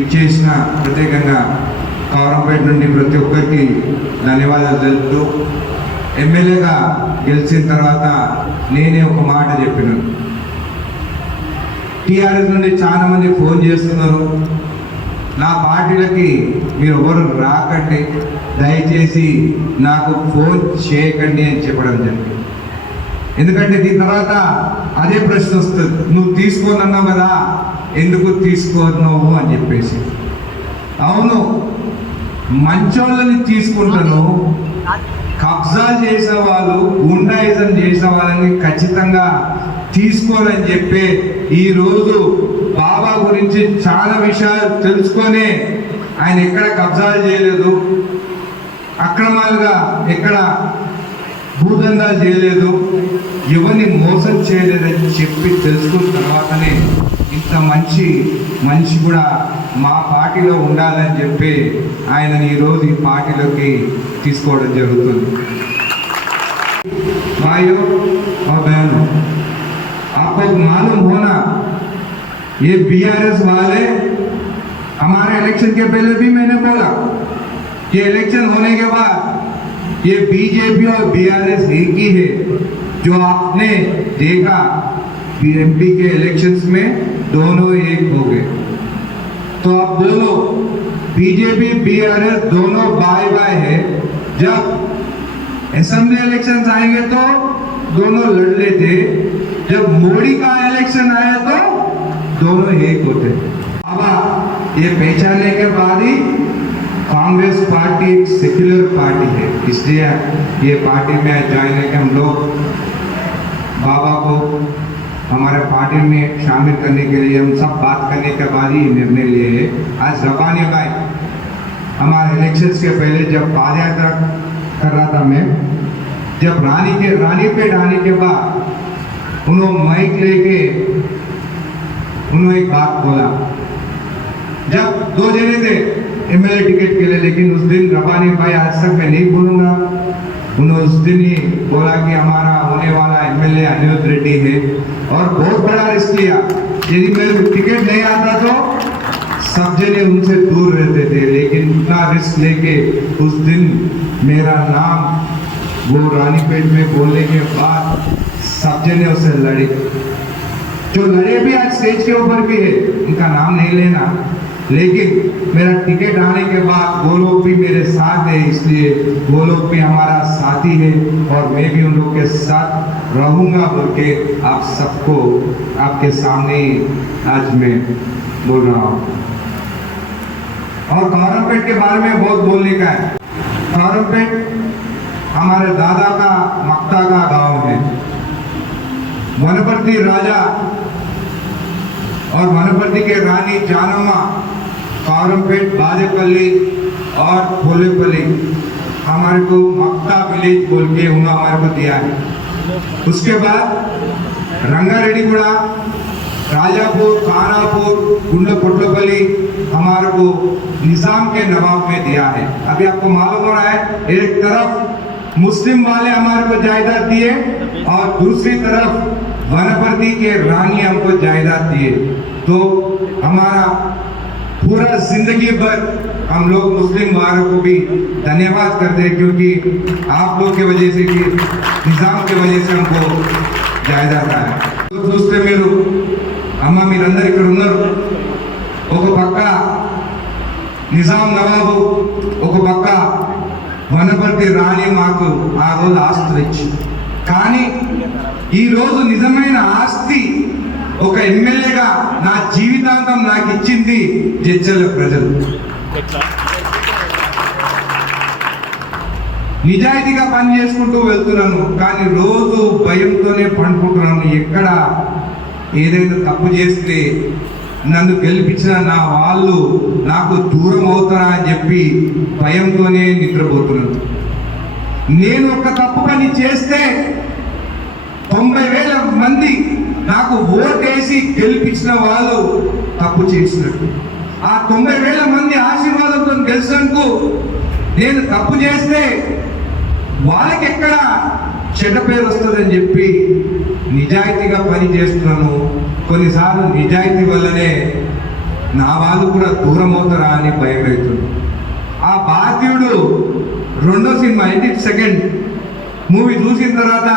ఇచ్చేసిన ప్రత్యేకంగా కౌరంపేట నుండి ప్రతి ఒక్కరికి ధన్యవాదాలు తెలుపుతూ ఎమ్మెల్యేగా గెలిచిన తర్వాత నేనే ఒక మాట చెప్పినాను. టీఆర్ఎస్ నుండి చాలా మంది ఫోన్ చేస్తున్నారు, నా పార్టీలకి మీరు ఎవరు రాకండి, దయచేసి నాకు ఫోన్ చేయకండి అని చెప్పడం జరిగింది. ఎందుకంటే దీని తర్వాత అదే ప్రశ్న వస్తుంది, నువ్వు తీసుకోనన్నావు కదా, ఎందుకు తీసుకోను అని చెప్పేసి. అవును, మంచోళ్ళని తీసుకుంటాను, కబ్జా చేసే వాళ్ళు, గుండాయిజం చేసే వాళ్ళని ఖచ్చితంగా తీసుకోవాలని చెప్పి ఈరోజు బాబా గురించి చాలా విషయాలు తెలుసుకొని ఆయన ఎక్కడ కబ్జాలు చేయలేదు, అక్రమాలుగా ఎక్కడ భూదందాలు చేయలేదు, ఎవరిని మోసం చేయలేదని చెప్పి తెలుసుకున్న తర్వాతనే ఇంత మనిషి కూడా మా పార్టీలో ఉండాలని చెప్పి ఆయనని ఈరోజు ఈ పార్టీలోకి తీసుకోవడం జరుగుతుంది. भाइयों और बहनों, आपको मालूम होना ये बीआरएस वाले, हमारे इलेक्शन के पहले भी मैंने बोला कि इलेक्शन होने के बाद ये बीजेपी और बीआरएस एक ही है। जो आपने देखा बीएमपी के इलेक्शंस में दोनों एक हो गए, तो आप बोलो बीजेपी बीआरएस दोनों बाय बाय है। जब असेंबली इलेक्शन आएंगे तो दोनों लड़ लेते, जब मोदी का इलेक्शन आया तो दोनों एक होते। अब ये पहचानने के बाद ही कांग्रेस पार्टी एक सेक्युलर पार्टी है, इसलिए ये पार्टी में ज्वाइन के हम लोग बाबा को हमारे पार्टी में शामिल करने के लिए हम सब बात करने के बाद ही निर्णय लिए है। आज रबानी भाई हमारे इलेक्शंस के पहले जब पादयात्रा कर रहा था मैं, जब रानीपेट आने के बाद उन्होंने माइक लेके उन्होंने एक बात बोला। जब 2 जने थे एमएलए टिकट के लिए, लेकिन उस दिन रबानी भाई आज तक मैं नहीं भूलूंगा, उन्होंने उस दिन ही बोला कि हमारा होने वाला एमएलए अनिरुद्ध रेड्डी है और बहुत बड़ा रिस्क लिया। यदि मेरे टिकट नहीं आता तो सब जने उनसे दूर रहते थे, लेकिन उतना रिस्क लेके उस दिन मेरा नाम वो रानीपेट में बोलने के बाद सब जने उससे लड़े। जो लड़े भी आज स्टेज के ऊपर भी है, उनका नाम नहीं लेना, लेकिन मेरा टिकट आने के बाद वो लोग भी मेरे साथ है, इसलिए वो लोग भी हमारा साथी है और मैं भी उन लोग के साथ रहूँगा बोल के आप सबको आपके सामने आज मैं बोल रहा हूँ। और कौरमपेट के बारे में बहुत बोलने का है। कौरमपेट हमारे दादा का मक्ता का गांव है। वनपर्ती राजा और वनपर्ती के रानी जानम्मा कौरमपेट, बादेपल्ली और खोलेपल्ली हमारे को मक्ता विलेज बोल के उन्होंने हमारे को दिया है। उसके बाद रंगारेड्डीगुड़ा, राजापुर, कानापुर, गुंडपुट्लपल्ली हमारे को निजाम के नवाब में दिया है। अभी आपको मालूम हो रहा है, एक तरफ मुस्लिम वाले हमारे को जायदाद दिए और दूसरी तरफ वनपर्ती के रानी हमको जायदाद दिए। तो हमारा पूरा जिंदगी भर हम लोग मुस्लिम वालों को भी धन्यवाद करते हैं, क्योंकि आप लोग के वजह से, कि निजाम के वजह से हमको जायदाद आया। तो दूसरे मेरू అమ్మ మీరందరూ ఇక్కడ ఉన్నారు, ఒక పక్క నిజాం నవాబు, ఒక పక్క వనపర్తి రాణి మాకు ఆ రోజు ఆస్తులు ఇచ్చి, కానీ ఈరోజు నిజమైన ఆస్తి ఒక ఎమ్మెల్యేగా నా జీవితాంతం నాకు ఇచ్చింది జడ్చర్ల ప్రజలు. నిజాయితీగా పని చేసుకుంటూ వెళ్తున్నాను, కానీ రోజు భయంతోనే పండుకుంటున్నాను. ఎక్కడ ఏదైనా తప్పు చేస్తే నన్ను గెలిపించిన నా వాళ్ళు నాకు దూరం అవుతారా అని చెప్పి భయంతోనే నిద్రపోతున్నాను. నేను ఒక తప్పు పని చేస్తే 90,000 మంది నాకు ఓటేసి గెలిపించిన వాళ్ళు తప్పు చేసినట్టు. ఆ 90,000 మంది ఆశీర్వాదంతో గెలిచినందుకు నేను తప్పు చేస్తే వాళ్ళకి ఎక్కడ చెడ్డ పేరు వస్తుందని చెప్పి నిజాయితీగా పని చేస్తున్నాను. కొన్నిసార్లు నిజాయితీ వల్లనే నా వాళ్ళు కూడా దూరం అవుతారా అని భయం అవుతుంది. ఆ భారతీయుడు రెండో సినిమా ఏంటి సెకండ్ మూవీ చూసిన తర్వాత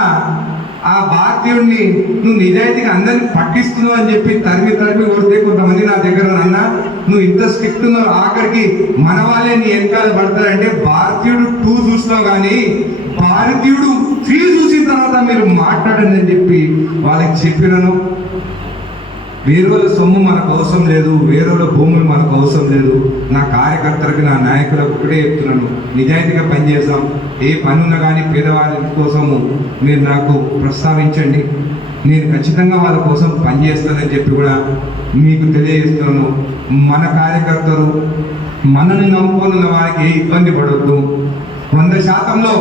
ఆ భారతీయుడిని నువ్వు నిజాయితీగా అందరిని పట్టిస్తున్నావు అని చెప్పి తరిమి కొడితే కొంతమంది నా దగ్గర అన్నా నువ్వు ఇంత స్ట్రిక్ట్ ఉన్నావు, ఆఖరికి మన వాళ్ళే నీ వెనకాల పడతారంటే భారతీయుడు 2 చూసినావు కానీ భారతీయుడు 3 చూసిన తర్వాత మీరు మాట్లాడండి అని చెప్పి వాళ్ళకి చెప్పినాను. వేరేల సొమ్ము మనకు అవసరం లేదు, వేరేల భూములు మనకు అవసరం లేదు. నా కార్యకర్తలకు నా నాయకులకు ఒకటే చెప్తున్నాను, నిజాయితీగా పనిచేద్దాం. ఏ పని ఉన్నా కానీ పేదవారి కోసము మీరు నాకు ప్రస్తావించండి, నేను ఖచ్చితంగా వాళ్ళ కోసం పనిచేస్తానని చెప్పి కూడా మీకు తెలియజేస్తున్నాను. మన కార్యకర్తలు మనల్ని నమ్ముకున్న వారికి ఏ ఇబ్బంది పడవద్దు. 100%లో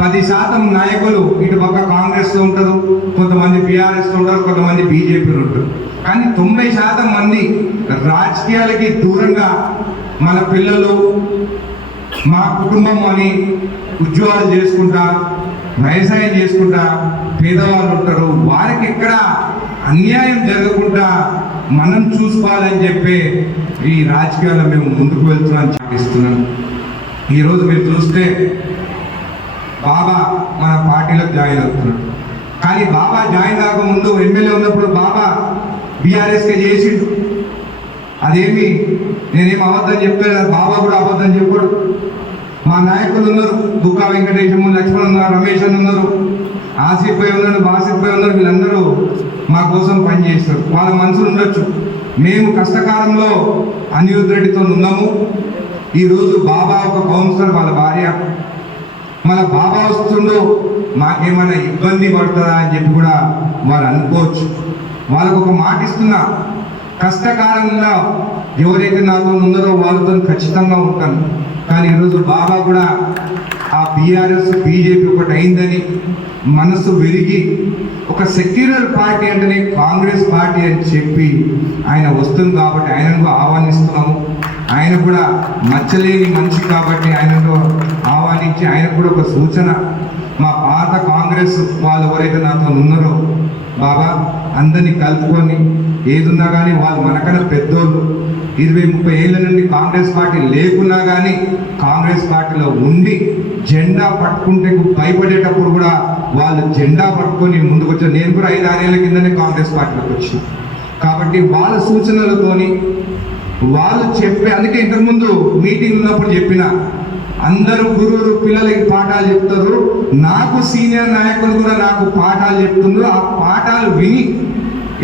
10% నాయకులు ఇటు పక్క కాంగ్రెస్లో ఉంటారు, కొంతమంది బీఆర్ఎస్లో ఉంటారు, కొంతమంది బీజేపీలో ఉంటారు. కానీ 90% మంది రాజకీయాలకి దూరంగా మన పిల్లలు మా కుటుంబం అని ఉద్యోగాలు చేసుకుంటా వ్యవసాయం చేసుకుంటా పేదవాళ్ళు ఉంటారు. వారికి ఎక్కడ అన్యాయం జరగకుండా మనం చూసుకోవాలని చెప్పి ఈ రాజకీయాల్లో మేము ముందుకు వెళ్తున్నాం ఇస్తున్నాను. ఈరోజు మీరు చూస్తే బాబా మన పార్టీలోకి జాయిన్ అవుతున్నాడు. కానీ బాబా జాయిన్ కాకముందు ఎమ్మెల్యే ఉన్నప్పుడు బాబా బీఆర్ఎస్కే చేసిండు. అదేమి నేనేం అబద్ధం చెప్పలేదు, బాబా కూడా అబద్ధం చెప్పాడు. మా నాయకులు ఉన్నారు, దుక్కా వెంకటేశము, లక్ష్మణ్ ఉన్నారు, రమేష్ అని ఉన్నారు, ఆసిఫ్ భాయ్ ఉన్నాడు, బాసిఫ్ భాయ్ ఉన్నారు. వీళ్ళందరూ మా కోసం పనిచేస్తారు. వాళ్ళ మనసులు ఉండొచ్చు. మేము కష్టకాలంలో అనిరుద్ధ్ రెడ్డితో ఉన్నాము. ఈరోజు బాబా ఒక కౌన్సిలర్, వాళ్ళ భార్య, మన బాబా వస్తుండో మాకేమైనా ఇబ్బంది పడుతుందా అని చెప్పి కూడా వాళ్ళు అనుకోవచ్చు. వాళ్ళకు ఒక మాట ఇస్తున్నా, కష్టకాలంలో ఎవరైతే నాతో ఉన్నారో వాళ్ళతో ఖచ్చితంగా ఉంటాను. కానీ ఈరోజు బాబా కూడా ఆ బీఆర్ఎస్ బీజేపీ ఒకటి అయిందని మనసు విరిగి ఒక సెక్యులర్ పార్టీ అంటేనే కాంగ్రెస్ పార్టీ అని చెప్పి ఆయన వస్తుంది కాబట్టి ఆయనను ఆహ్వానిస్తున్నాము. ఆయన కూడా మచ్చలేని మనిషి కాబట్టి ఆయనతో ఆహ్వానించి ఆయనకు కూడా ఒక సూచన, మా పాత కాంగ్రెస్ వాళ్ళు ఎవరైతే నాతో ఉన్నారో బాబా అందరినీ కలుపుకొని ఏదున్నా కానీ వాళ్ళు మనకన్నా పెద్దోళ్ళు 20-30 ఏళ్ళ నుండి కాంగ్రెస్ పార్టీ లేకున్నా కానీ కాంగ్రెస్ పార్టీలో ఉండి జెండా పట్టుకుంటే భయపడేటప్పుడు కూడా వాళ్ళు జెండా పట్టుకొని ముందుకు వచ్చారు. నేను కూడా 5-6 ఏళ్ళ కిందనే కాంగ్రెస్ పార్టీలోకి వచ్చిన కాబట్టి వాళ్ళ సూచనలతోని వాళ్ళు చెప్పే, అందుకే ఇంతకుముందు మీటింగ్ ఉన్నప్పుడు చెప్పిన అందరూ గురువులు పిల్లలకి పాఠాలు చెప్తారు, నాకు సీనియర్ నాయకులు కూడా నాకు పాఠాలు చెప్తున్నారు. ఆ పాఠాలు విని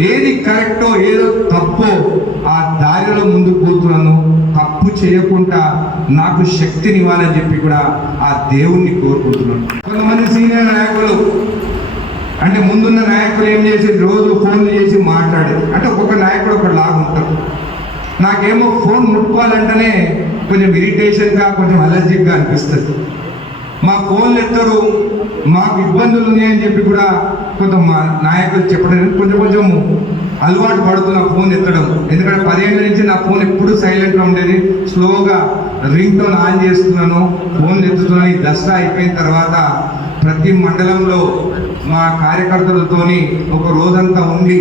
ఏది కరెక్టో ఏదో తప్పో ఆ దారిలో ముందుకు పోతున్నాను. తప్పు చేయకుండా నాకు శక్తిని ఇవ్వాలని చెప్పి కూడా ఆ దేవుణ్ణి కోరుకుంటున్నాను. కొంతమంది సీనియర్ నాయకులు అంటే ముందున్న నాయకులు ఏం చేసి రోజు ఫోన్లు చేసి మాట్లాడేది, అంటే ఒక్కొక్క నాయకుడు ఒకటి లాగా ఉంటారు. నాకేమో ఫోన్ ముట్టుకోవాలంటేనే కొంచెం ఇరిటేషన్గా, కొంచెం అలర్జిక్గా అనిపిస్తుంది. మా ఫోన్లు ఎత్తరు, మాకు ఇబ్బందులు ఉన్నాయని చెప్పి కూడా కొంత మా నాయకులు చెప్పడం కొంచెం అలవాటు పడుతున్నా ఫోన్ ఎత్తడం. ఎందుకంటే 10 ఏళ్ళ నుంచి నా ఫోన్ ఎప్పుడు సైలెంట్గా ఉండేది, స్లోగా రింగ్ టోన్ ఆన్ చేస్తున్నాను, ఫోన్లు ఎత్తుతున్నాను. ఈ దసరా అయిపోయిన తర్వాత ప్రతి మండలంలో మా కార్యకర్తలతోని ఒక రోజంతా ఉండి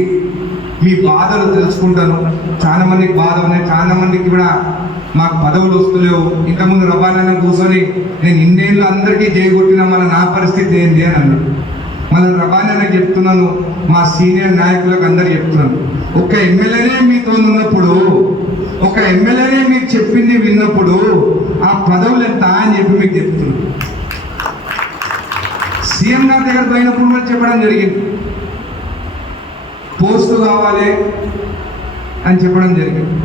మీ బాధలు తెలుసుకుంటాను. చాలా మందికి బాధ ఉన్నాయి, చాలా మందికి కూడా మాకు పదవులు వస్తలేవు. ఇంతకుముందు రబానా కూర్చొని నేను ఇన్నేళ్ళు అందరికీ చేయగొట్టిన నా పరిస్థితి ఏంటి అని అన్నాడు. మన రబానా చెప్తున్నాను, మా సీనియర్ నాయకులకు అందరు చెప్తున్నాను, ఒక ఎమ్మెల్యేనే మీతో ఉన్నప్పుడు, ఒక ఎమ్మెల్యేనే మీరు చెప్పింది విన్నప్పుడు ఆ పదవులు ఎంత అని చెప్పి మీకు చెప్తున్నాను. సీఎం గారి దగ్గర పోయినప్పుడు కూడా చెప్పడం జరిగింది, పోస్టు కావాలి అని చెప్పడం జరిగింది.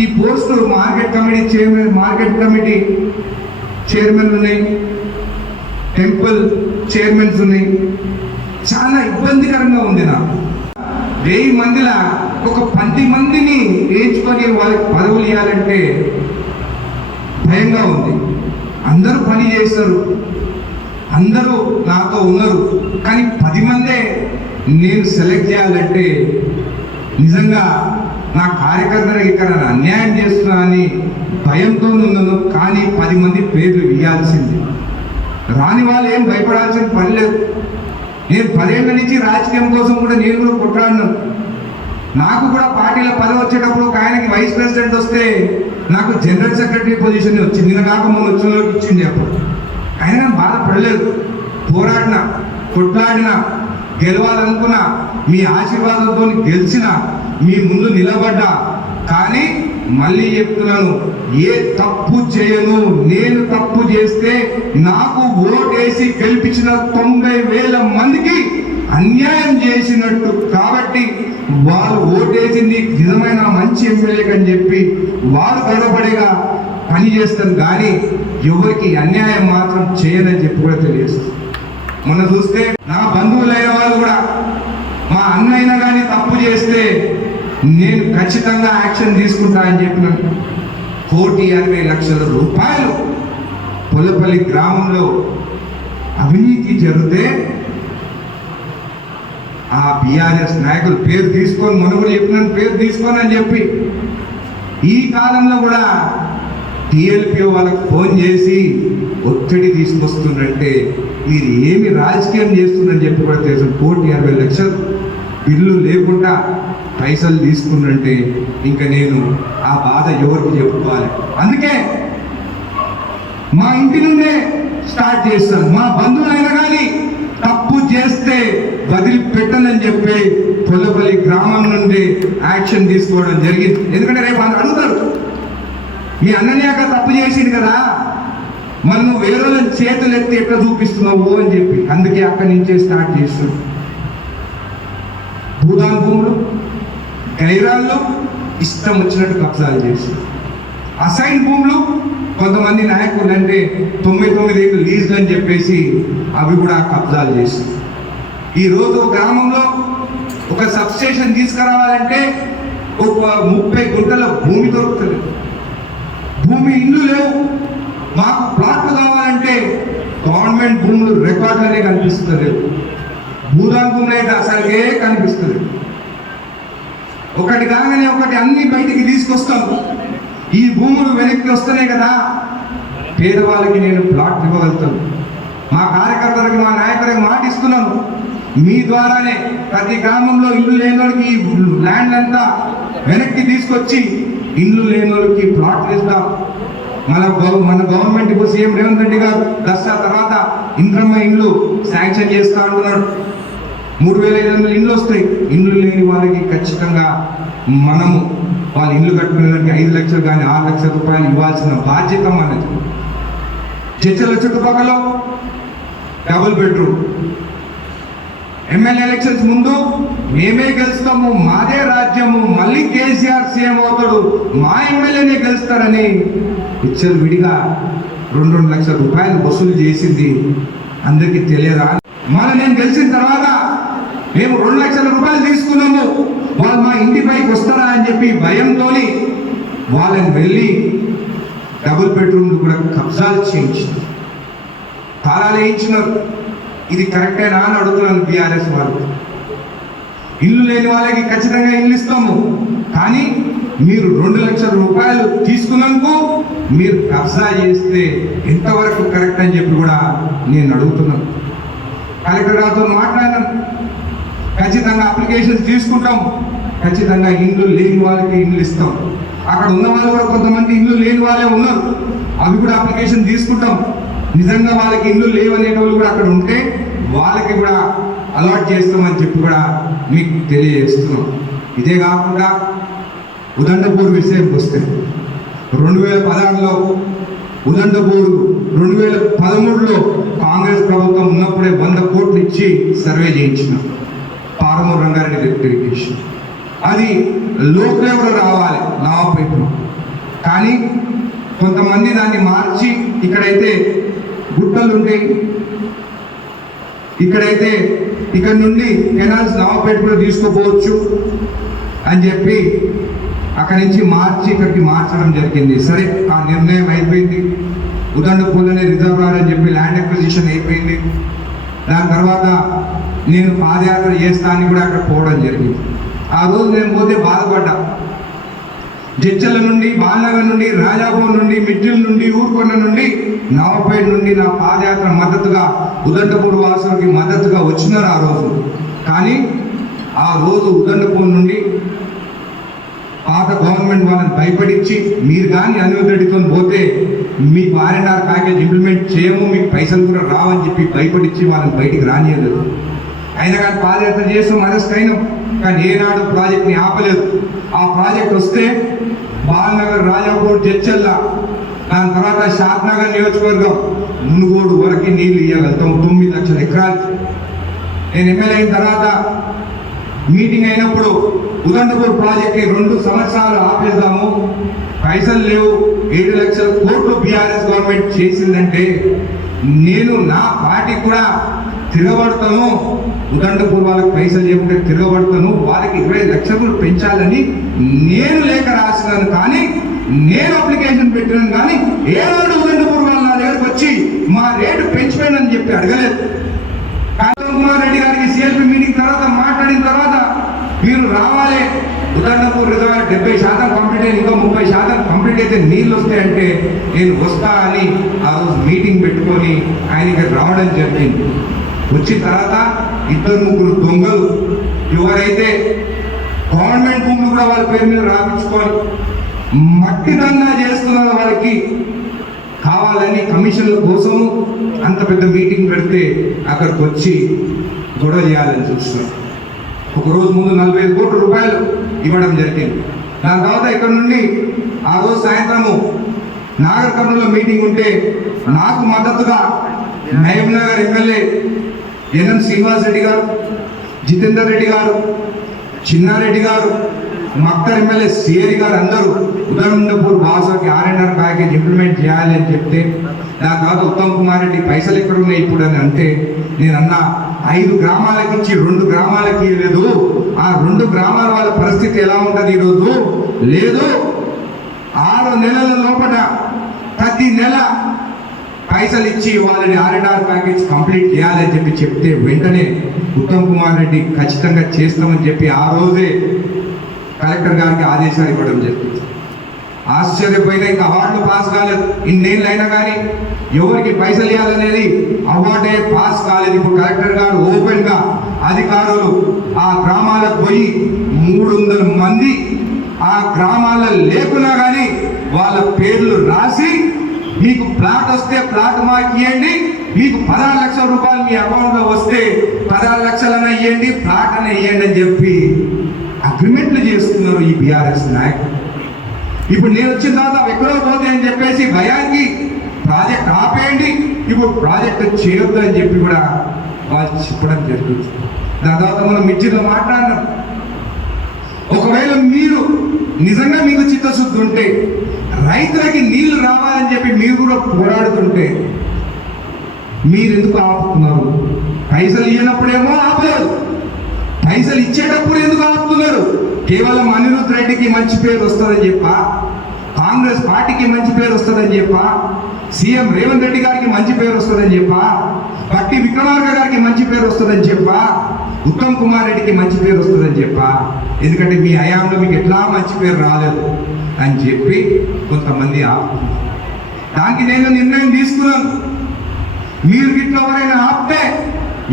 ఈ పోస్టు మార్కెట్ కమిటీ చైర్మన్ ఉన్నాయి, టెంపుల్ చైర్మన్స్ ఉన్నాయి. చాలా ఇబ్బందికరంగా ఉంది. నాకు 1000 మందిలా ఒక 10 మందిని వేయించుకొని వాళ్ళకి పదవులు ఇవ్వాలంటే భయంగా ఉంది. అందరూ పని చేస్తారు, అందరూ నాతో ఉన్నారు, కానీ 10 మందే నేను సెలెక్ట్ చేయాలంటే నిజంగా నా కార్యకర్తలకు ఇక్కడ అన్యాయం చేస్తున్నా అని భయంతో ఉన్నాను. కానీ 10 మంది పేర్లు ఇవ్వాల్సింది. రాని వాళ్ళు ఏం భయపడాల్సిన పని లేదు. నేను 10 ఏళ్ళ నుంచి రాజకీయం కోసం కూడా నేను కూడా కొట్లాడినాను. నాకు కూడా పార్టీలో పదవి వచ్చేటప్పుడు ఒక ఆయనకి వైస్ ప్రెసిడెంట్ వస్తే నాకు జనరల్ సెక్రటరీ పొజిషన్ వచ్చింది. నిన్న కాక మొన్న వచ్చిన ఇచ్చింది. అప్పుడు ఆయన నేను బాధపడలేదు. పోరాడిన, కొట్లాడిన, గెలవాలనుకున్నా, మీ ఆశీర్వాదంతో గెలిచిన, మీ ముందు నిలబడ్డా. కానీ మళ్ళీ చెప్తున్నాను, ఏ తప్పు చేయను. నేను తప్పు చేస్తే నాకు ఓటేసి గెలిపించిన 90,000 మందికి అన్యాయం చేసినట్టు. కాబట్టి వాళ్ళు ఓటేసింది నిజమైన మంచి ఎమ్మెల్యేకి అని చెప్పి వారు గొడవపడేగా పని చేస్తాను, కానీ ఎవరికి అన్యాయం మాత్రం చేయనని చెప్పి కూడా తెలియజేస్తాను. మొన్న చూస్తే నా బంధువులైన వాళ్ళు కూడా, మా అన్నైనా కానీ తప్పు చేస్తే నేను ఖచ్చితంగా యాక్షన్ తీసుకుంటా అని చెప్పినాను. 1,60,00,000 రూపాయలు పొల్లపల్లి గ్రామంలో అవినీతి జరిగితే ఆ బీఆర్ఎస్ నాయకులు పేరు తీసుకొని, మొన్న కూడా చెప్పినాను పేరు తీసుకొని అని చెప్పి, ఈ కాలంలో కూడా టీఎల్పీ వాళ్ళకు ఫోన్ చేసి ఒత్తిడి తీసుకొస్తుందంటే మీరు ఏమి రాజకీయం చేస్తుందని చెప్పి కూడా తెలుసు. 1,60,00,000 బిల్లు లేకుండా పైసలు తీసుకున్నంటే ఇంకా నేను ఆ బాధ ఎవరికి చెప్పుకోవాలి. అందుకే మా ఇంటి నుండే స్టార్ట్ చేస్తాను. మా బంధువులైనా కానీ తప్పు చేస్తే వదిలిపెట్టనని చెప్పి పొల్లపల్లి గ్రామం నుండి యాక్షన్ తీసుకోవడం జరిగింది. ఎందుకంటే రేపు అడుగుతారు, మీ అన్నయ్యాక తప్పు చేసింది కదా, మరి నువ్వు వేరే వాళ్ళని చేతులు ఎత్తి ఎట్లా చూపిస్తున్నావు అని చెప్పి. అందుకే అక్కడి నుంచే స్టార్ట్ చేస్తున్నాం. భూదాన్ భూములు, గైరాల్లో ఇష్టం వచ్చినట్టు కబ్జాలు చేసి, అసైన్ భూములు కొంతమంది నాయకులు అంటే 9 ఏళ్ళు లీజులు అని చెప్పేసి అవి కూడా కబ్జాలు చేసి, ఈరోజు గ్రామంలో ఒక సబ్స్టేషన్ తీసుకురావాలంటే ఒక 30 గుంటల భూమి దొరుకుతుంది. భూమి ఇల్లు లేవు. మాకు ప్లాట్లు కావాలంటే గవర్నమెంట్ భూములు రికార్డులనే కనిపిస్తుంది. భూదాన్ భూములు అయితే అసలుకే కనిపిస్తుంది. ఒకటి కాగానే ఒకటి అన్ని బయటికి తీసుకొస్తాం. ఈ భూములు వెనక్కి వస్తేనే కదా పేదవాళ్ళకి నేను ప్లాట్ ఇవ్వగలుగుతాను. మా కార్యకర్తలకు, మా నాయకులకు మాట ఇస్తున్నాను, మీ ద్వారానే ప్రతి గ్రామంలో ఇల్లు లేని వాళ్ళకి ఈ ల్యాండ్ అంతా వెనక్కి తీసుకొచ్చి ఇల్లు లేని వాళ్ళకి ప్లాట్లు ఇస్తాం. మన గవర్నమెంట్ ఇప్పుడు సీఎం రేవంత్ రెడ్డి గారు దసరా తర్వాత ఇంద్రమ్మ ఇండ్లు శాంక్షన్ చేస్తా అంటున్నాడు. 3,500 ఇండ్లు వస్తాయి. ఇండ్లు లేని వాళ్ళకి ఖచ్చితంగా మనము వాళ్ళ ఇల్లు కట్టుకునేదానికి 5 లక్షలు కానీ 6 లక్షల రూపాయలు ఇవ్వాల్సిన బాధ్యత మనది. చర్చల చుట్టుపక్కల డబుల్ బెడ్రూమ్. ఎమ్మెల్యే ఎలక్షన్స్ ముందు మేమే గెలుస్తాము, మాదే రాజ్యము, మళ్ళీ కేసీఆర్ సీఎం అవుతాడు, మా ఎమ్మెల్యేనే గెలుస్తారని ఇచ్చలు విడిగా 2 లక్షల రూపాయలు వసూలు చేసింది అందరికీ తెలియదా? మళ్ళీ నేను గెలిచిన తర్వాత మేము 2 లక్షల రూపాయలు తీసుకున్నాము, వాళ్ళు మా ఇంటిపైకి వస్తారా అని చెప్పి భయంతో వాళ్ళని వెళ్ళి డబుల్ బెడ్రూమ్లు కూడా కబ్జాలు చేయించారు, తాళాలు వేయించినారు. ఇది కరెక్టేనా అని అడుగుతున్నాను బీఆర్ఎస్ వాళ్ళు. ఇల్లు లేని వాళ్ళకి ఖచ్చితంగా ఇల్లు ఇస్తాము, కానీ మీరు 2 లక్షల రూపాయలు తీసుకున్నందుకు మీరు కబ్జా చేస్తే ఎంతవరకు కరెక్ట్ అని చెప్పి కూడా నేను అడుగుతున్నాను. కలెక్టర్ గారితో మాట్లాడినాను. ఖచ్చితంగా అప్లికేషన్స్ తీసుకుంటాం, ఖచ్చితంగా ఇల్లు లేని వాళ్ళకి ఇల్లు ఇస్తాం. అక్కడ ఉన్న వాళ్ళు కూడా కొంతమంది ఇల్లు లేని వాళ్ళే ఉన్నారు, అవి కూడా అప్లికేషన్ తీసుకుంటాం. నిజంగా వాళ్ళకి ఇల్లు లేవనే వాళ్ళు కూడా అక్కడ ఉంటే వాళ్ళకి కూడా అలాట్ చేస్తామని చెప్పి కూడా మీకు తెలియజేస్తున్నాం. ఇదే కాకుండా ఉదండపూర్ విషయంకి వస్తే 2016లో ఉదండపూర్, 2013లో కాంగ్రెస్ ప్రభుత్వం ఉన్నప్పుడే 100 కోట్లు ఇచ్చి survey చేయించినాం. Palamuru Rangareddy lift irrigation అది లోకల్ ఎవరు రావాలి నవాపేటలో, కానీ కొంతమంది దాన్ని మార్చి ఇక్కడైతే గుట్టలు ఉంటాయి, ఇక్కడైతే ఇక్కడ నుండి కెనాల్స్ నవాపేట కూడా తీసుకోపోవచ్చు అని చెప్పి అక్కడి నుంచి మార్చి ఇక్కడికి మార్చడం జరిగింది. సరే, ఆ నిర్ణయం అయిపోయింది. ఉదండపూర్లోనే రిజర్వాయర్ అని చెప్పి ల్యాండ్ అక్విజిషన్ అయిపోయింది. దాని తర్వాత నేను పాదయాత్ర చేస్తానని కూడా అక్కడ పోవడం జరిగింది. ఆ రోజు నేను పోతే బాధపడ్డా. జడ్చల నుండి, బాలనగర్ నుండి, రాజాపూర్ నుండి, మిడ్జిల్ నుండి, ఊరుకొండ నుండి, నవాపేట నుండి నా పాదయాత్ర మద్దతుగా ఉదండపూర్ వాసులకి మద్దతుగా వచ్చినారు ఆ రోజు. కానీ ఆ రోజు ఉదండపూర్ నుండి పాత గవర్నమెంట్ వాళ్ళని భయపడించి మీరు కానీ అనిల్ రెడ్డితో పోతే మీకు ఆర్ఎన్ఆర్ ప్యాకేజ్ ఇంప్లిమెంట్ చేయము, మీకు పైసలు కూడా రావని చెప్పి భయపడించి వాళ్ళని బయటికి రానియలేదు. అయినా కానీ పాదయాత్ర చేసాం, అరెస్ట్ అయినాం, కానీ ఏనాడు ప్రాజెక్ట్ని ఆపలేదు. ఆ ప్రాజెక్ట్ వస్తే బాలనగర్, రాజాపూర్, జడ్చల్ల, దాని తర్వాత షాద్నగర్ నియోజకవర్గం మునుగోడు వరకు నీళ్లు ఇవ్వగలుగుతాం 9 లక్షల ఎకరాలు. నేను ఎమ్మెల్యే అయిన తర్వాత మీటింగ్ అయినప్పుడు ఉదండపూర్ ప్రాజెక్ట్ని 2 సంవత్సరాలు ఆపేద్దాము, పైసలు లేవు, 7 లక్షల కోట్లు బీఆర్ఎస్ గవర్నమెంట్ చేసిందంటే నేను నా పార్టీ కూడా తిరగబడతాను, ఉదండపూర్ వాళ్ళకి పైసలు చెప్పితే తిరగబడతాను, వాళ్ళకి 20 లక్షలు పెంచాలని నేను లేఖ రాసినాను, కానీ నేను అప్లికేషన్ పెట్టినాను, కానీ ఏనాడు ఉదండపూర్ వాళ్ళ నా దగ్గరకు వచ్చి మా రేటు పెంచిపోయినని చెప్పి అడగలేదు. ఉత్తమ్ కుమార్ రెడ్డి గారికి సిఎల్పి మీటింగ్ తర్వాత మాట్లాడిన తర్వాత మీరు రావాలి, ఉదండపూర్ రిజర్వాయర్ 70% కంప్లీట్ అయ్యి ఇంకా 30% కంప్లీట్ అయితే నీళ్ళు వస్తాయంటే నేను వస్తా అని ఆ రోజు మీటింగ్ పెట్టుకొని ఆయనకి రావడం జరిగింది. వచ్చిన తర్వాత 2-3 దొంగలు ఎవరైతే గవర్నమెంట్ భూములు కూడా వాళ్ళ పేరు మీద రాపించుకొని మట్టి దందా చేస్తున్న వాళ్ళకి కావాలని కమిషన్ల కోసం అంత పెద్ద మీటింగ్ పెడితే అక్కడికి వచ్చి గొడవ చేయాలని చూస్తున్నారు. ఒకరోజు ముందు 45 కోట్ల రూపాయలు ఇవ్వడం జరిగింది. దాని తర్వాత ఇక్కడ నుండి ఆ రోజు సాయంత్రము నాగర్ కర్నూలులో మీటింగ్ ఉంటే నాకు మద్దతుగా మహబూబ్ నగర్ ఎమ్మెల్యే ఎన్ఎం శ్రీనివాస్ రెడ్డి గారు, జితేందర్ రెడ్డి గారు, చిన్నారెడ్డి గారు, మక్తర్ ఎమ్మెల్యే సిఏరి గారు అందరూ Udandapur Vasuki RNR package implement చేయాలి అని చెప్తే, దాని తర్వాత ఉత్తమ్ కుమార్ రెడ్డి పైసలు ఎక్కడ ఉన్నాయి ఇప్పుడు అని అంటే నేను అన్నా 5 గ్రామాలకి ఇచ్చి 2 గ్రామాలకి లేదు, ఆ 2 గ్రామాల వాళ్ళ పరిస్థితి ఎలా ఉంటుంది ఈరోజు లేదు, 6 నెలల లోపల ప్రతి నెల పైసలు ఇచ్చి వాళ్ళని ఆర్ఎన్ఆర్ ప్యాకేజ్ కంప్లీట్ చేయాలని చెప్పి చెప్తే వెంటనే ఉత్తమ్ కుమార్ రెడ్డి ఖచ్చితంగా చేస్తామని చెప్పి ఆ రోజే కలెక్టర్ గారికి ఆదేశాలు ఇవ్వడం జరిగింది. ఆశ్చర్యపోయినా ఇంకా అవార్డు పాస్ కాలేదు, ఇన్నేళ్ళు అయినా కానీ ఎవరికి పైసలు ఇవ్వాలనేది అవార్డే పాస్ కాలేదు. ఇప్పుడు కలెక్టర్ గారు ఓపెన్ గా అధికారులు ఆ గ్రామాలకు పోయి 300 మంది ఆ గ్రామాల్లో లేకున్నా కానీ వాళ్ళ పేర్లు రాసి మీకు ప్లాట్ వస్తే ప్లాట్ మాకు ఇవ్వండి, మీకు 16 లక్షల రూపాయలు మీ అకౌంట్లో వస్తే 16 లక్షలైనా ఇవ్వండి, ప్లాట్ అయినా ఇవ్వండి అని చెప్పి అగ్రిమెంట్లు చేస్తున్నారు ఈ బీఆర్ఎస్ నాయకులు. ఇప్పుడు నేను వచ్చిన తర్వాత ఎక్కడో పోతే అని చెప్పేసి భయానికి ప్రాజెక్ట్ ఆపేయండి, ఇప్పుడు ప్రాజెక్ట్ చేయొద్దు అని చెప్పి కూడా వాళ్ళు చెప్పడం జరుగుతుంది. దాని తర్వాత మనం మిర్చిలో మాట్లాడినాం. ఒకవేళ మీరు నిజంగా మీకు చిత్తశుద్ధి ఉంటే రైతులకి నీళ్లు రావాలని చెప్పి మీరు కూడా పోరాడుతుంటే మీరు ఎందుకు ఆపుతున్నారు? పైసలు ఇవ్వనప్పుడేమో ఆపలేదు, పైసలు ఇచ్చేటప్పుడు ఎందుకు ఆపుతున్నారు? కేవలం అనిరుద్ రెడ్డికి మంచి పేరు వస్తుందని చెప్ప, కాంగ్రెస్ పార్టీకి మంచి పేరు వస్తుందని చెప్ప, సీఎం రేవంత్ రెడ్డి గారికి మంచి పేరు వస్తుందని చెప్ప, పట్టి విక్రమార్క గారికి మంచి పేరు వస్తుందని చెప్ప, ఉత్తమ్ కుమార్ రెడ్డికి మంచి పేరు వస్తుందని చెప్ప, ఎందుకంటే మీ హయాంలో మీకు ఎట్లా మంచి పేరు రాలేదు అని చెప్పి కొంతమంది ఆపుతున్నారు. దానికి నేను నిర్ణయం తీసుకున్నాను, మీరు గిట్ల ఎవరైనా ఆపితే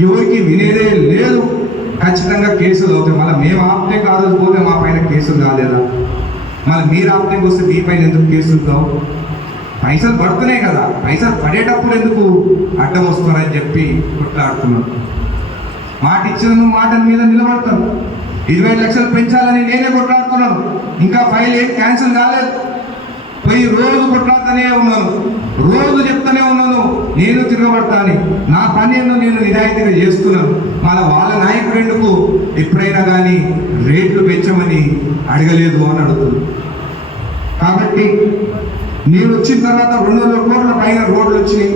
ఎవరికి వినేదే లేదు, ఖచ్చితంగా కేసులు అవుతాయి. మళ్ళీ మేము ఆపితే కాదు పోతే మా పైన కేసులు కాలేదా? మళ్ళీ మీరు ఆపితే వస్తే మీ పైన ఎందుకు కేసులు కావు? పైసలు పడుతున్నాయి కదా, పైసలు పడేటప్పుడు ఎందుకు అడ్డం వస్తున్నారని చెప్పి కొట్లాడుతున్నాను. మాట ఇచ్చిన మాట మీద నిలబడతాను. 20 లక్షలు పెంచాలని నేనే కొట్లాడుతున్నాను. ఇంకా ఫైల్ ఏం క్యాన్సిల్ కాలేదు. పోయి రోజు కొట్లాడుతూనే ఉన్నాను, రోజు చెప్తూనే ఉన్నాను నేను తిరగబడతాను, నా పని నేను నిజాయితీగా చేస్తున్నాను. వాళ్ళ నాయకుడు ఎందుకు ఎప్పుడైనా కానీ రేట్లు పెంచమని అడగలేదు అని అడుగుతుంది. కాబట్టి నేను వచ్చిన తర్వాత 200 కోట్ల పైన రోడ్లు వచ్చినాయి.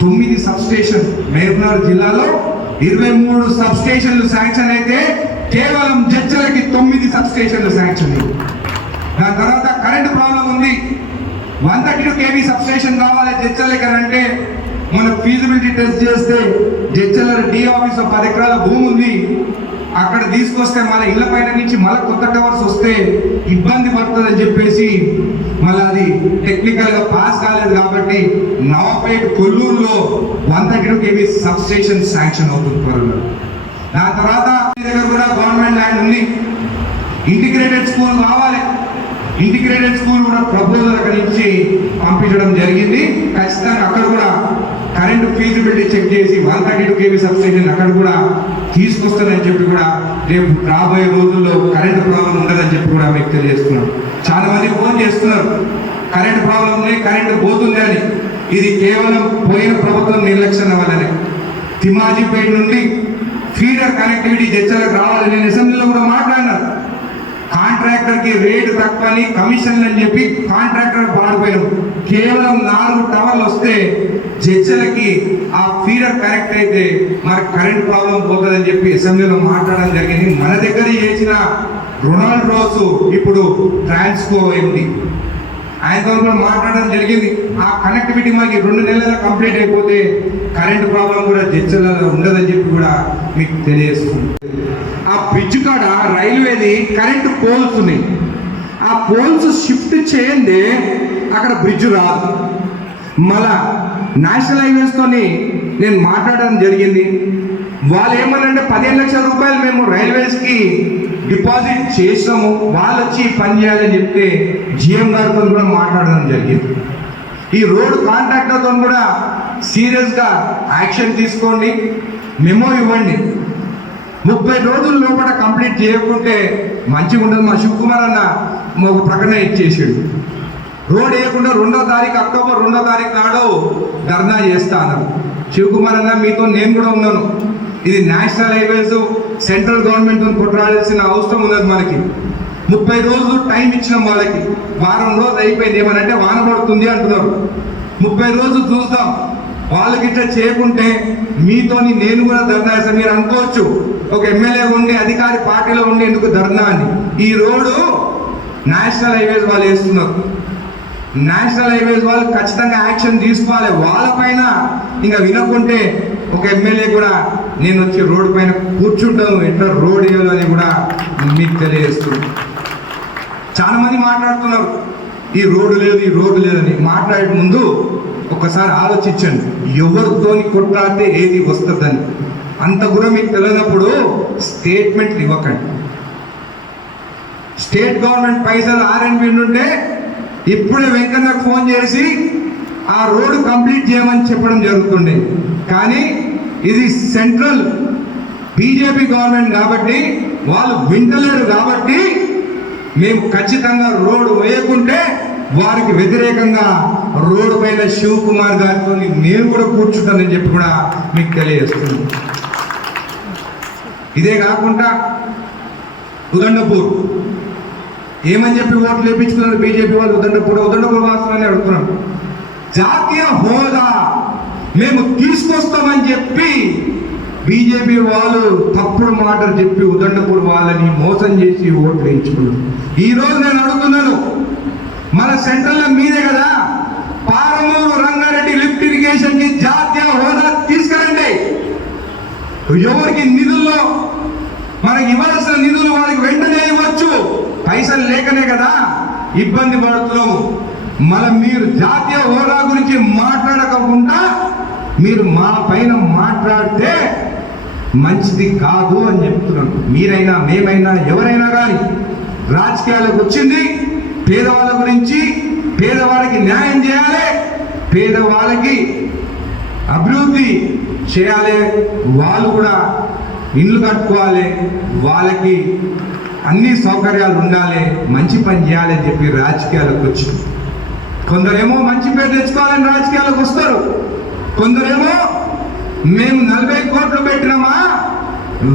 9 సబ్స్టేషన్ మహబూబ్నగర్ జిల్లాలో 23 సబ్స్టేషన్లు శాంక్షన్ అయితే కేవలం జడ్చలకి 9 సబ్స్టేషన్లు శాంక్షన్. దాని తర్వాత కరెంటు ప్రాబ్లం ఉంది. 132 kV సబ్స్టేషన్ కావాలి జడ్చలకి అంటే మన ఫీజిబిలిటీ టెస్ట్ చేస్తే జడ్చల డి ఆఫీస్ 10 ఎకరాల భూమి ఉంది, అక్కడ తీసుకొస్తే మళ్ళీ ఇళ్ల పైన నుంచి మళ్ళీ కొత్త టవర్స్ వస్తే ఇబ్బంది పడుతుందని చెప్పేసి మళ్ళీ అది టెక్నికల్గా పాస్ కాలేదు. కాబట్టి నవాపేట్ కొల్లూరులో 132 kV సబ్స్టేషన్ శాంక్షన్ అవుతుంది త్వరలో. దాని తర్వాత దగ్గర కూడా గవర్నమెంట్ ల్యాండ్ ఉంది, ఇంటిగ్రేటెడ్ స్కూల్ కావాలి. ఇంటిగ్రేటెడ్ స్కూల్ కూడా ప్రపోజల్ అక్కడి నుంచి పంపించడం జరిగింది. ఖచ్చితంగా అక్కడ కూడా కరెంటు ఫీజిబిలిటీ చెక్ చేసి 132 kV సబ్స్టేషన్ అక్కడ కూడా తీసుకొస్తానని చెప్పి కూడా రేపు రాబోయే రోజుల్లో కరెంటు ప్రాబ్లం ఉండదని చెప్పి కూడా మీకు తెలియజేస్తున్నాం. చాలా మంది ఫోన్ చేస్తున్నారు కరెంటు ప్రాబ్లం ఉంది, కరెంటు పోతుంది అని. ఇది కేవలం పోయిన ప్రభుత్వం నిర్లక్ష్యం వల్లనే. తిమ్మాజీపేట నుండి ఫీడర్ కనెక్టివిటీ జడ్చలకు రావాలి. నేను అసెంబ్లీలో కూడా మాట్లాడినాను. కాంట్రాక్టర్కి రేటు తక్కువని కమిషన్లు అని చెప్పి కాంట్రాక్టర్ పాడిపోయినాం. కేవలం 4 టవర్లు వస్తే జడ్చలకి ఆ ఫీడర్ కనెక్ట్ అయితే మరి కరెంట్ ప్రాబ్లం పోతుందని చెప్పి అసెంబ్లీలో మాట్లాడడం జరిగింది. మన దగ్గర చేసిన రొనాల్డ్ రోజు ఇప్పుడు ట్రాన్స్కో అయింది, ఆయనతో కూడా మాట్లాడడం జరిగింది. ఆ కనెక్టివిటీ మనకి 2 నెలల కంప్లీట్ అయిపోతే కరెంట్ ప్రాబ్లం కూడా జడ్చలలో ఉండదని చెప్పి కూడా మీకు తెలియజేస్తుంది. ఆ బ్రిడ్జ్ కాడ రైల్వేది కరెంటు పోల్స్ ఉన్నాయి. ఆ పోల్స్ షిఫ్ట్ చేయండి అక్కడ బ్రిడ్జ్ రాదు. మళ్ళా నేషనల్ హైవేస్తో నేను మాట్లాడడం జరిగింది. వాళ్ళు ఏమన్నారంటే 15 లక్షల రూపాయలు మేము రైల్వేస్కి డిపాజిట్ చేసాము, వాళ్ళు వచ్చి పని చేయాలని చెప్తే జిఎం గారితో కూడా మాట్లాడడం జరిగింది. ఈ రోడ్ కాంట్రాక్టర్తో కూడా సీరియస్గా యాక్షన్ తీసుకోండి, మెమో ఇవ్వండి. 30 రోజుల లోపల కంప్లీట్ చేయకుంటే మంచిగా ఉండదు. మా శివకుమార్ అన్న ఒక ప్రకటన ఇచ్చేసాడు, రోడ్ వేయకుండా 2వ తారీఖు అక్టోబర్ 2వ తారీఖు నాడు ధర్నా చేస్తా అన్నారు. శివకుమార్ అన్న మీతో నేను కూడా ఉన్నాను. ఇది నేషనల్ హైవేస్ సెంట్రల్ గవర్నమెంట్తో కొట్టాల్సిన అవసరం ఉన్నది. మనకి 30 రోజులు టైం ఇచ్చినాం వాళ్ళకి. వారం రోజులు అయిపోయింది. ఏమనంటే వాన పడుతుంది అంటున్నారు. 30 రోజులు చూద్దాం. వాళ్ళకి ఇట్లా చేయకుంటే మీతోని నేను కూడా ధర్నా చేస్తాను. మీరు అనుకోవచ్చు ఒక ఎమ్మెల్యే ఉండి అధికారి పార్టీలో ఉండి ఎందుకు ధర్నా అని. ఈ రోడ్డు నేషనల్ హైవేస్ వాళ్ళు వేస్తున్నారు. నేషనల్ హైవేస్ వాళ్ళు ఖచ్చితంగా యాక్షన్ తీసుకోవాలి. వాళ్ళపైన ఇంకా వినకుంటే ఒక ఎమ్మెల్యే కూడా నేను వచ్చి రోడ్డు పైన కూర్చుంటాను, ఎట్లా రోడ్ వేయాలని కూడా మీకు తెలియజేస్తున్నాను. చాలా మంది మాట్లాడుతున్నారు ఈ రోడ్డు లేదు, ఈ రోడ్డు లేదని. మాట్లాడే ముందు ఒకసారి ఆలోచించండి, ఎవరితోని కొట్లాడితే ఏది వస్తుందని. అంత కూడా మీకు తెలియనప్పుడు స్టేట్మెంట్లు ఇవ్వకండి. స్టేట్ గవర్నమెంట్ పైసలు ఆర్ఎన్బి నుండే ఇప్పుడే వెంకన్నకు ఫోన్ చేసి ఆ రోడ్డు కంప్లీట్ చేయమని చెప్పడం జరుగుతుండే. కానీ ఇది సెంట్రల్ బీజేపీ గవర్నమెంట్ కాబట్టి వాళ్ళు వింటలేరు. కాబట్టి మేము ఖచ్చితంగా రోడ్డు వేయకుంటే వారికి వ్యతిరేకంగా రోడ్డు పైన శివకుమార్ గారితో నేను కూడా కూర్చుంటానని చెప్పి కూడా మీకు తెలియజేస్తున్నాను. ఇదే కాకుండా ఉదండపూర్ ఏమని చెప్పి ఓట్లు వేయించుకున్నారు బీజేపీ వాళ్ళు. ఉదండపూర్ వాసులని అడుగుతున్నాను. జాతీయ హోదా మేము తీసుకొస్తామని చెప్పి బీజేపీ వాళ్ళు తప్పుడు మాటలు చెప్పి ఉదండపూర్ వాళ్ళని మోసం చేసి ఓట్లు వేయించుకున్నారు. ఈరోజు నేను అడుగుతున్నాను, మన సెంట్రల్లో మీదే కదా, పాలమూరు రంగారెడ్డి లిఫ్ట్ ఇరిగేషన్ కి జాతీయ హోదా తీసుకురండి. ఎవరికి నిధుల్లో మనకి ఇవ్వాల్సిన నిధులు వాళ్ళకి వెంటనే ఇవ్వచ్చు. పైసలు లేకనే కదా ఇబ్బంది పడుతున్నాము. మీరు జాతీయ హోదా గురించి మాట్లాడకుండా మీరు మా పైన మాట్లాడితే మంచిది కాదు అని చెప్తున్నాను. మీరైనా మేమైనా ఎవరైనా కానీ రాజకీయాలకు వచ్చింది పేదవాళ్ళ గురించి, పేదవాళ్ళకి న్యాయం చేయాలి, పేదవాళ్ళకి అభివృద్ధి చేయాలి, వాళ్ళు కూడా ఇండ్లు కట్టుకోవాలి, వాళ్ళకి అన్ని సౌకర్యాలు ఉండాలి, మంచి పని చేయాలని చెప్పి రాజకీయాలకు వచ్చి కొందరేమో మంచి పేరు తెచ్చుకోవాలని రాజకీయాలకు వస్తారు. కొందరేమో మేము 40 కోట్లు పెట్టినామా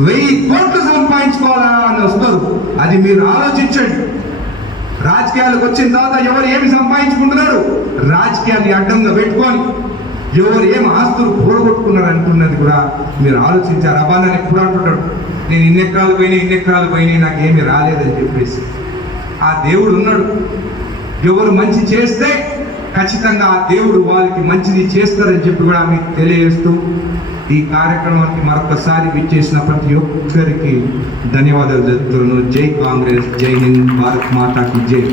1000 కోట్లు సంపాదించుకోవాలా అని వస్తారు. అది మీరు ఆలోచించండి. రాజకీయాలకు వచ్చిన తర్వాత ఎవరు ఏమి సంపాదించుకుంటున్నారు, రాజకీయాన్ని అడ్డంగా పెట్టుకొని ఎవరు ఏం ఆస్తులు కూడగొట్టుకున్నారు అంటున్నది కూడా మీరు ఆలోచించారు. అబ్బా నన్ను ఎప్పుడు అంటున్నాడు, నేను ఇన్ని ఎకరాలు పోయినాయి నాకు ఏమీ రాలేదని చెప్పేసి. ఆ దేవుడు ఉన్నాడు. ఎవరు మంచి చేస్తే ఖచ్చితంగా ఆ దేవుడు వాళ్ళకి మంచిది చేస్తారని చెప్పి కూడా మీకు తెలియజేస్తూ ఈ కార్యక్రమానికి మరొకసారి విచ్చేసిన ప్రతి ఒక్కరికి ధన్యవాదాలు చెప్తున్నాను. జై కాంగ్రెస్, జై హింద్, భారత్ మాతాకి జై.